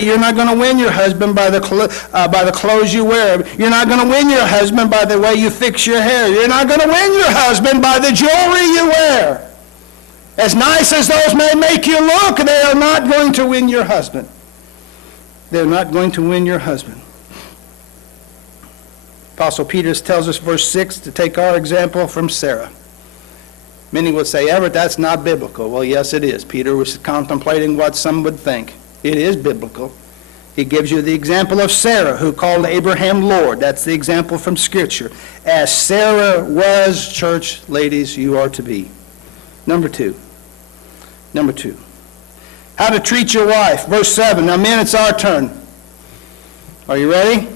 You're not going to win your husband by the clothes you wear. You're not going to win your husband by the way you fix your hair. You're not going to win your husband by the jewelry you wear. As nice as those may make you look, they are not going to win your husband. They're not going to win your husband. Apostle Peter tells us, verse 6, to take our example from Sarah. Many would say, Everett, that's not biblical. Well, yes, it is. Peter was contemplating what some would think. It is biblical. He gives you the example of Sarah, who called Abraham Lord. That's the example from Scripture. As Sarah was, church ladies, you are to be. Number two. How to treat your wife. Verse 7. Now, men, it's our turn. Are you ready?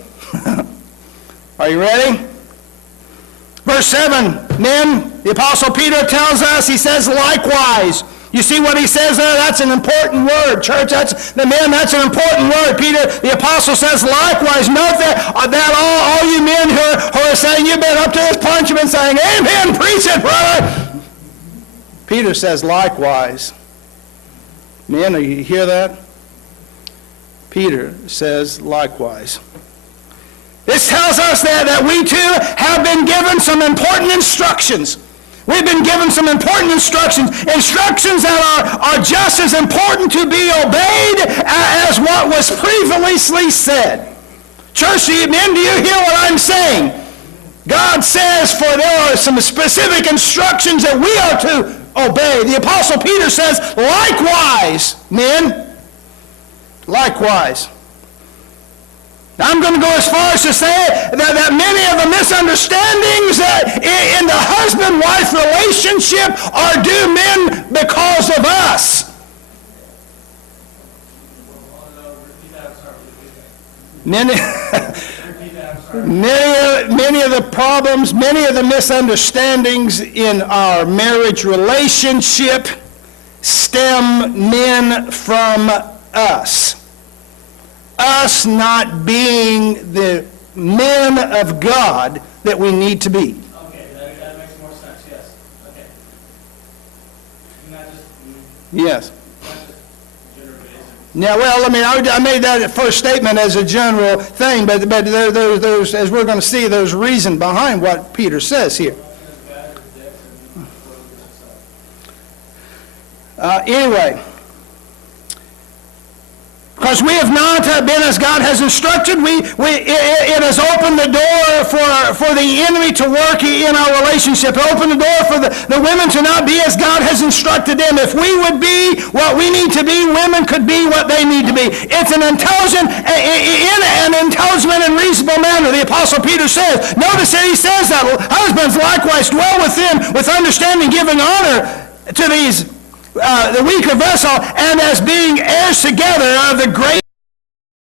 Are you ready? Verse 7. Men, the Apostle Peter tells us, he says, likewise. You see what he says there? That's an important word, church. That's an important word. Peter, the apostle, says, likewise. Note that all you men who are saying, you've been up to this punch, you've been saying, amen, preach it, brother. Peter says, likewise. Men, do you hear that? Peter says, likewise. This tells us that we too have been given some important instructions. We've been given some important instructions that are just as important to be obeyed as what was previously said. Church, men, do you hear what I'm saying? God says, for there are some specific instructions that we are to obey. The Apostle Peter says, likewise, men, likewise. I'm going to go as far as to say that many of the misunderstandings in the husband-wife relationship are due men because of us. Many of the problems, many of the misunderstandings in our marriage relationship stem men from us. Us not being the men of God that we need to be. Okay, that makes more sense, yes. Okay. Not just, yes. Not just gender-based. Yeah, well, I made that first statement as a general thing, but there's, as we're going to see, there's reason behind what Peter says here. Anyway. Because we have not been as God has instructed, it has opened the door for the enemy to work in our relationship. It opened the door for the women to not be as God has instructed them. If we would be what we need to be, women could be what they need to be. It's in an intelligent and reasonable manner, the Apostle Peter says. Notice that he says that husbands likewise dwell within with understanding, giving honor to these the weaker vessel, and as being heirs together of the great